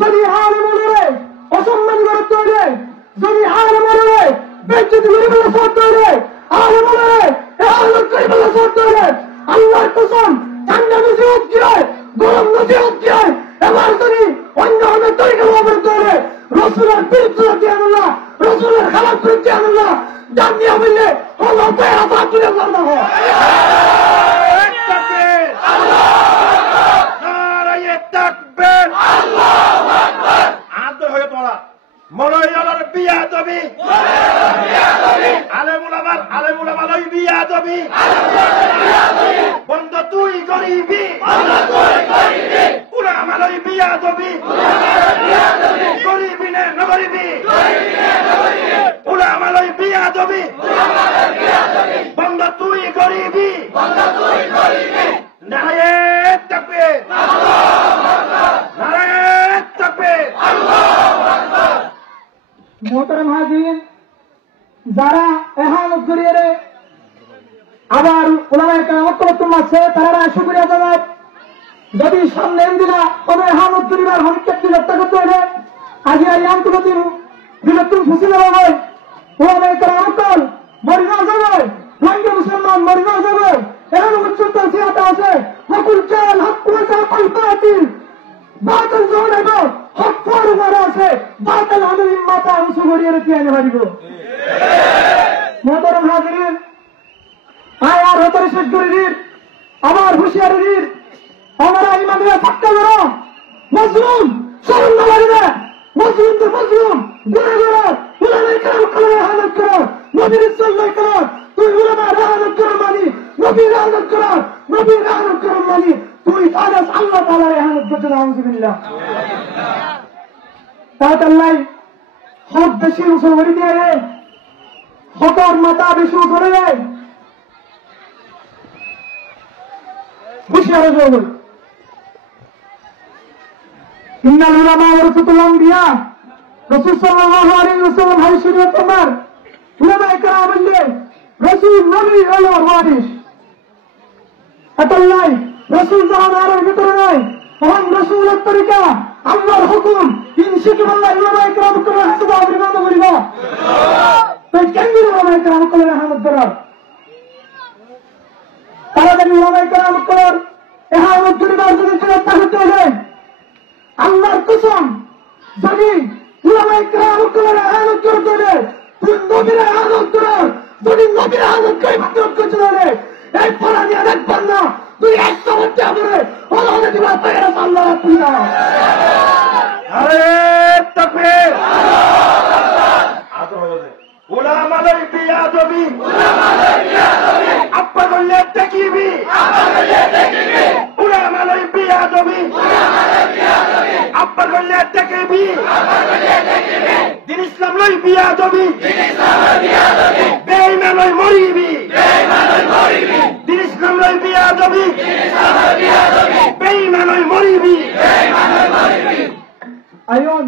যদি আলেমরে অসম্মান করে তৈরি, যদি আলেমরে বেজ্জতি করে বলে সব তৈরি, আলেমরে আলোক করে বলে সব তৈরি, আল্লাহর কসম ঠান্ডা নসিহত কি হয়, গরম নসিহত কি হয়, এবার যদি অন্য অনেক তরিকা ব্যবহার করে রসুলের বিরুদ্ধে আল্লাহ, রসুলের খারাপ বিরুদ্ধে আল্লাহ জানিয়ে বললে হলো হাত তুলে করতে হয়। মনোয়ার বিয়া দবি আলেমুলামার বিয়া দবি বন্ধ তুই গরিবি উলামার বিয়া দবি গরিবি নে নগরিবি উলামার বিয়া দবি বন্ধ তুই গরিবি নারায়ে তাকবীর নারায়ে তাকবীর মোহতারাম হাজিরিন, যারা এহানত করিয়ে আবার ওলামায়ে কেরামত আছে তারা শুকরিয়া জানাব। যদি সামনে দিনা কোনো এহানত করিবার হনিকে হত্যা করতে হলে আজ এই আন্তর্জাতিক বিরোধী ফুসিলে হবে ওলামায়ে কেরামত মরিনা যাবে, রোহিঙ্গা মুসলমান মরিনা যাবে, এমন উচ্চত সিয়াতা আছে হকুল চাল হক কুয়াশা কল্পাতিল বাতিল জোড়াইব হক ফরমার আছে বাতিল আমি মাথা উঁচু করিয়ে রেখে আনে পারিব। মোহতারাম হাজিরিন, আয় আর হতারে শেষ করে দিন, আমার হুঁশিয়ারি দিন, আমরা ইমামরা পাক্কা করো, মজলুম শরণ না লাগবে, মজলুম তো মজলুম ঘুরে ঘুরে উলামায়ে কেরাম করে হালত করো, নবীর ইজ্জত করো, তুই উলামার হালত করো মানি, নবীর হালত করো, নবীর হালত করো মানি, তুই আদাস আল্লাহ তাআলার হালত করছো। আউযুবিল্লাহ। তাআলা হক বেশি উসুল করে দিয়ে হকর মাথা বেশি করে দেয়, হুঁশিয়ার হয়ে যাবে। ইন্নাল উলামা ওয়ারাসাতুল আম্বিয়া, রাসূল সাল্লাল্লাহু আলাইহি ওয়াসাল্লাম হাদিস শরীফে তোমার উলামায়ে কেরাম বললেন রাসূল নবী হলো ওয়ারিস। এতলাই রাসূল যখন আর ভিতরে নাই তখন রাসূলের তরিকা আল্লাহর হুকুম ইনশিকিম আল্লাহ উলামায়ে কেরাম করে হাসবা অবলম্বন করিব। তো কেন উলামায়ে কেরাম করে রহমত করা, তারা যদি উলামায়ে কেরাম করে এহানত করিবার যদি চেষ্টা করতে হলে আল্লাহর কসম যদি উলামায়ে কেরাম করে এহানত করতে হলে তুই নবীর এহানত কর, যদি নবীর এহানত করে বাতিল করতে হলে এই পড়া নিয়ে দেখবেন না তুই একশো হচ্ছে আমাদের হলে দিবা পেয়ে আল্লাহ তুইয়া। আরে তাকবীর উলামার বিয়া দবি আব্বা বললে দেখিবি উলামার বিয়া দবি আব্বা বললে দেখিবি দিন ইসলাম লই বিয়া দবি বেঈমান লই মরিবি দিন ইসলাম লই বিয়া দবি বেঈমান লই মরিবি। আইন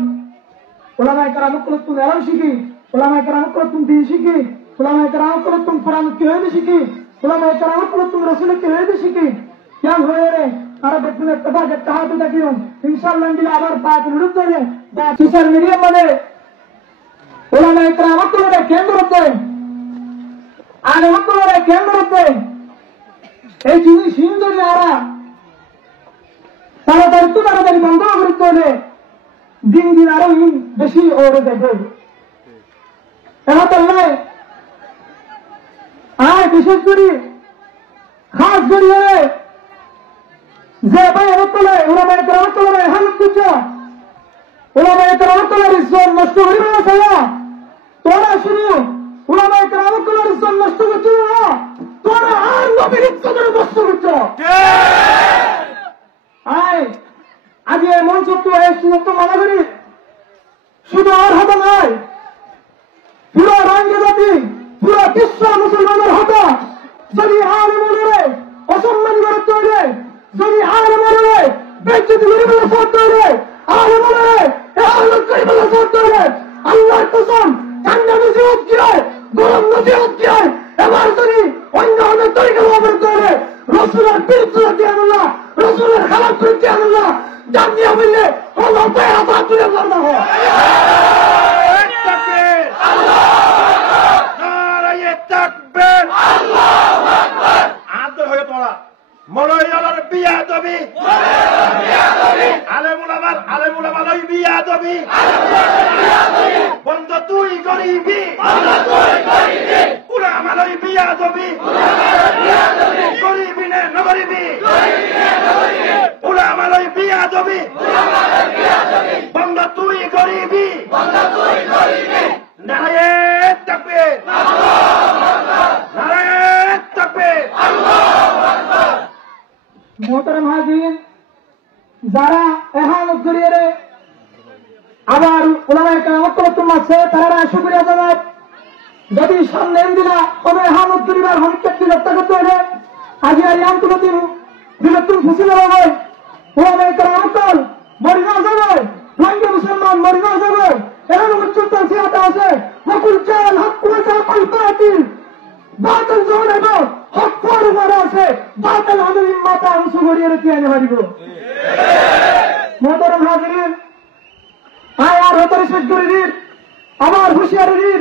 উলামায়ে কেরাম করে তুমি এলাম শিখি, উলামায়ে কেরাম করে তুমি দিন শিখি, উলামায়ে কেরাম করে তুমি কোরআন কি হয়ে শিখি, উলামায়ে কেরাম করে তুমি রাসূল কি হয়ে শিখি। क्या हुए रे अरे बच्चों ने कहा कि कहा तो देखियो इंशाल्लाह इंदिला আবার बात विरुद्ध है बात सोशल मीडिया মানে উলামায়ে কেরাম করে কেন্দ্রতে আলেম করে কেন্দ্রতে এই জিনিস হিন্দুরা আরা তাড়াতাড়ি বন্ধ করতে হলে দিন দিন আরো বেশি ওরে দেখবে। এটা তো নয় আর বিশেষ করে খাস করিয়ে যে ভাই অবতলে উলামায়ে কেরাম করে হালত করছে, উলামায়ে কেরাম করে ইজ্জত নষ্ট করিবে না ছায়া তোরা শুরু উলামায়ে কেরাম করে ইজ্জত নষ্ট করছে না, তোরা আর নবীর ইজ্জতের নষ্ট করছে। আয় আজ এই মঞ্চ তো এই সুযোগ মানা করি শুধু আর হবে নয়, পুরো রাঙ্গে জাতি পুরো বিশ্ব মুসলমানের হতা যদি আলেমরে অসম্মান করে তৈরি, যদি আলেমরে বেজ্জতি করে বলে সব তৈরি, আলেমরে আলোক করে বলে সব তৈরি, আল্লাহর কসম ঠান্ডা নসিহত কি হয়, গরম নসিহত কি হয়, এবার যদি অন্য অনেক তরিকা ব্যবহার করে রসুলের বিরুদ্ধে আল্লাহ, রসুলের খারাপ বিরুদ্ধে আল্লাহ জানিয়ে বললে Allah Teala tutuyor orada ho. Takbir! Naraye takbir! Allahu Akbar! আদর হয়ে তোরা মলয়ালার বিয়া দবি আলেমুলামার ওই বিয়া দবি বন্ধ তুই গরিবি উলামার ওই বিয়া দবি গরিবি নে নগরিবি উলামার ওই বিয়া দবি বন্ধ তুই গরিবি নারায়ে তাকবীর নারায়ে তাকবীর মোহতারাম হাজিরিন, যারা এহানত করিয়ে আবার উলামায়ে কেরামত মাঝে তারা শুকরিয়া জানায়। যদি সামনে দিনা তবে এহানত করিবার হরিকে রক্ষা করতে হবে। আগে আর আন্তর্জাতিক বিলতুল ফুসিল হবে উলামায়ে কেরামত মরিগাঁও যাবে, রোহিঙ্গা মুসলমান মরিগাঁও যাবে। এখানে উচ্চতা সিয়াতা আছে নকুল চাল হক কুয়াতা পাল্পাতিল বাতিল জোনে গো হক পর মারা আছে বাতিল আমি মাথা উঁচু করিয়ে রেখে আনে পারিব। মোহতারাম হাজিরিন, আর হতারে শেষ করে দিন আমার হুঁশিয়ারি দিন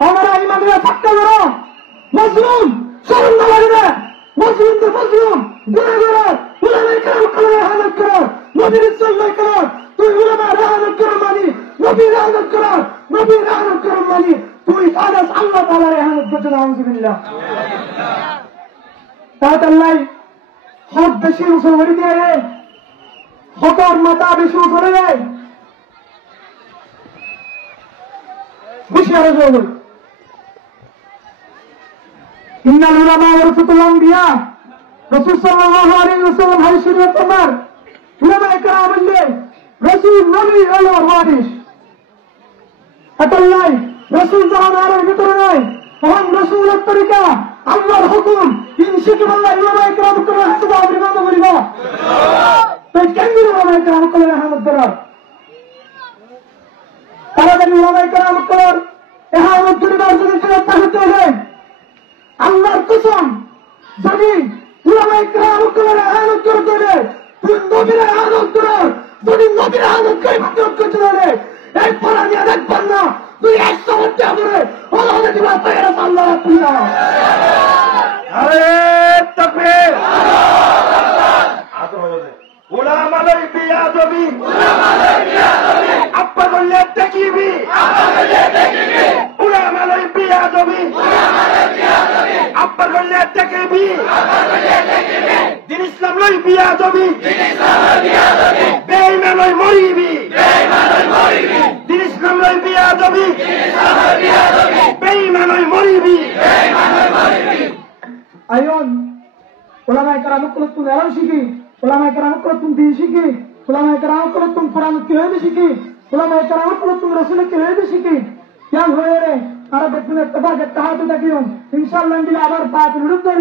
আমরা ইমামিরা পাক্কা করো মজলুম শরম না লাগে না মজলুম তো মজলুম দূরে করো উলামায়ে কেরাম করে হালত করো নবীর সাল্লাল্লাহু আলাইহি ওয়াসাল্লাম তুই উলামার হালত করো মানি নবীর হালত করো মানি তুই আদাস আল্লাহ তাআলার হালত করতে নাউজুবিল্লাহ। তাআলাই হক বেশি উঁচু করে দিয়ে হকর মাথা বেশি করে দেয় হুঁশিয়ারি হয়ে গেল। ইন্নাল উলামা ওয়ারাসাতুল আম্বিয়া রাসূল সাল্লাল্লাহু আলাইহি ওয়াসাল্লাম হাদিস শরীফে তোমার উলামায়ে কেরাম বললে রাসূল নবী আল্লাহর ওয়ারিস। তাআলাই রাসূল জামানার ভিতরে নাই তখন রাসূলের তরিকা আল্লাহর হুকুম ইনশিকি আল্লাহ উলামায়ে কেরাম করে হাতে অভিমান করিব তাই কেন উলামায়ে কেরাম করে হামদ করা তারা যদি উলামায়ে কেরাম করে এহামত করিবার যদি চেষ্টা করতে হয় আল্লাহর কসম যদি উলামায়ে কেরাম করে এহামত করতে হয় তুই নবীর এহামত কর যদি নবীর এহামত করে মাত্র করতে হয় এই পড়া নিয়ে দেখবেন না তুই একশো হত্যা করে আল্লাহ দিবা তাইরা আল্লাহ আল্লাহ আরে তাকবীর আদর হয়ে উলামার ওই বিয়া দবি আব্বা বললে দেখিবি উলামার ওই বিয়া দবি আব্বা বললে দেখিবি দিন ইসলাম লই বিয়া দবি বেঈমান লই মরিবি দিন ইসলাম লই বিয়া দবি বেঈমান লই মরিবি আইন উলামায়ে কেরাম করে তুমি এলাম শিখি উলামায়ে কেরাম করে তুমি দিন শিখি উলামায়ে কেরাম করে তুমি কোরআন কি হয়ে শিখি উলামায়ে কেরাম করে তুমি রাসূল কি হয়ে শিখি কেন হয়ে রে আর দেখুন একটা বাগে তাহাতে দেখিও ইনশাআল্লাহ দিলে আবার বাত বিরুদ্ধে